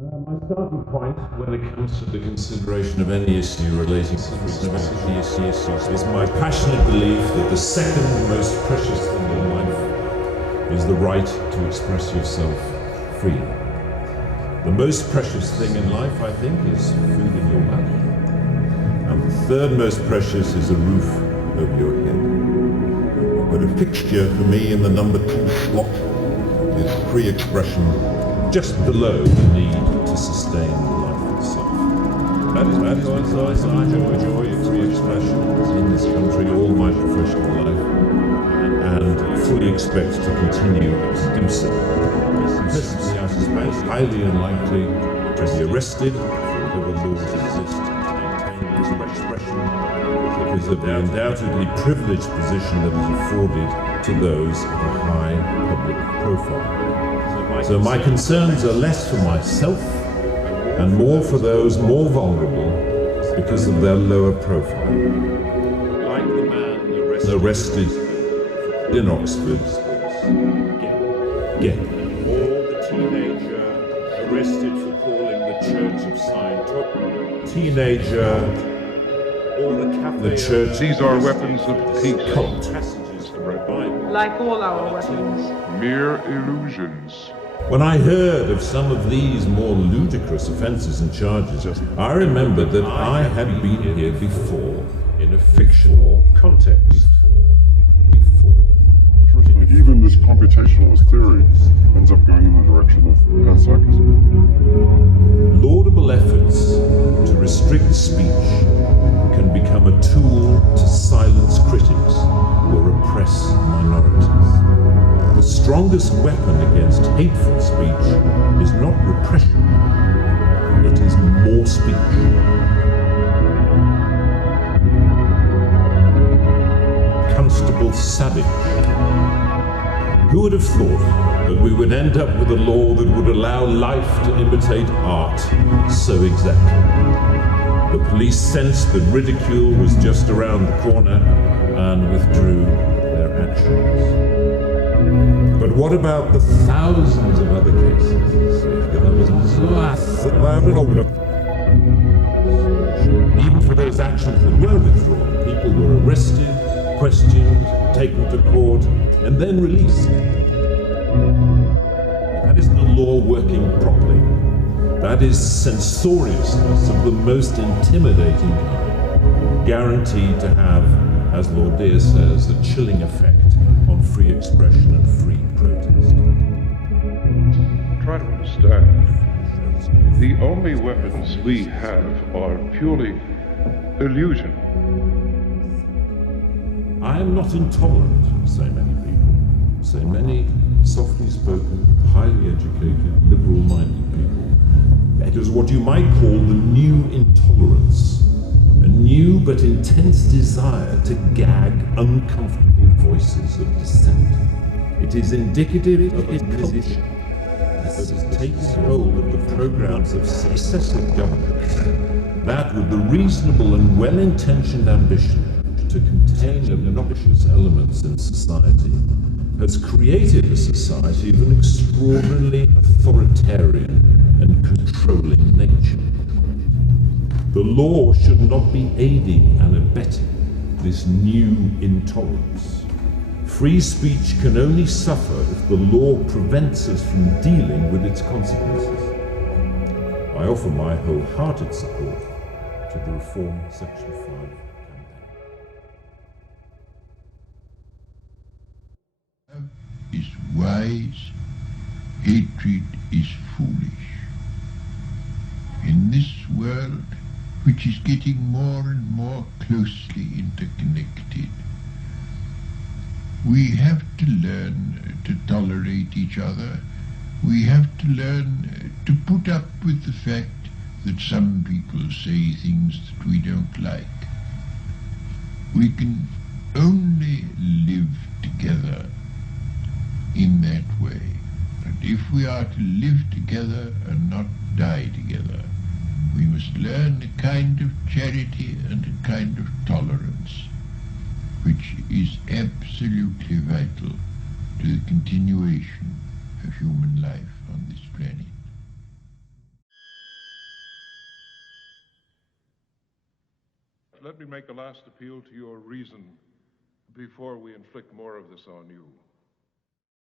My starting point when it comes to the consideration of any issue relating to freedom is my passionate belief that the second most precious thing in life is the right to express yourself freely. The most precious thing in life, I think, is food in your mouth. And the third most precious is a roof over your head. But a fixture for me in the number 2 slot is free expression just below the need to sustain life itself. That is because I enjoy free expression in this country all my professional life and fully expect to continue to do so. Simplicity, I suspect, is highly unlikely to be arrested for whatever laws exist to maintain expression because of the undoubtedly privileged position that is afforded to those of a high public profile. So my concerns are less for myself and more for those more vulnerable because of their lower profile. Like the man arrested in Oxford. Or the teenager arrested for calling the Church of Scientology. Teenager or the Church. These are weapons of peace. Cult. Like all our weapons. Mere illusions. When I heard of some of these more ludicrous offences and charges, I remembered that I had been here before in a fictional context. Even this computationalist theory ends up going in the direction of panpsychism. Laudable efforts to restrict speech can become a tool to silence critics or repress minorities. The strongest weapon against hateful speech is not repression, it is more speech. Constable Savage. Who would have thought that we would end up with a law that would allow life to imitate art so exactly? The police sensed that ridicule was just around the corner and withdrew their actions. But what about the thousands of other cases? Even for those actions that were withdrawn, people were arrested, questioned, taken to court, and then released. That is the law working properly. That is censoriousness of the most intimidating kind, guaranteed to have, as Lord Dear says, a chilling effect on free expression and free protest. Try to understand. The only weapons we have are purely illusion. I am not intolerant, say many people, say many softly spoken, highly educated, liberal-minded people. It is what you might call the new intolerance, a new but intense desire to gag uncomfortable voices of dissent. It is indicative of a culture that has taken hold of the programs of successive governments, that with the reasonable and well-intentioned ambition to contain obnoxious elements in society, has created a society of an extraordinarily authoritarian and controlling nature. The law should not be aiding and abetting this new intolerance. Free speech can only suffer if the law prevents us from dealing with its consequences. I offer my wholehearted support to the Reform Section 5 campaign. Is wise, hatred is foolish. In this world, which is getting more and more closely interconnected, we have to learn to tolerate each other. We have to learn to put up with the fact that some people say things that we don't like. We can only live together in that way. And if we are to live together and not die together, we must learn a kind of charity and a kind of tolerance, which is absolutely vital to the continuation of human life on this planet. let me make a last appeal to your reason before we inflict more of this on you.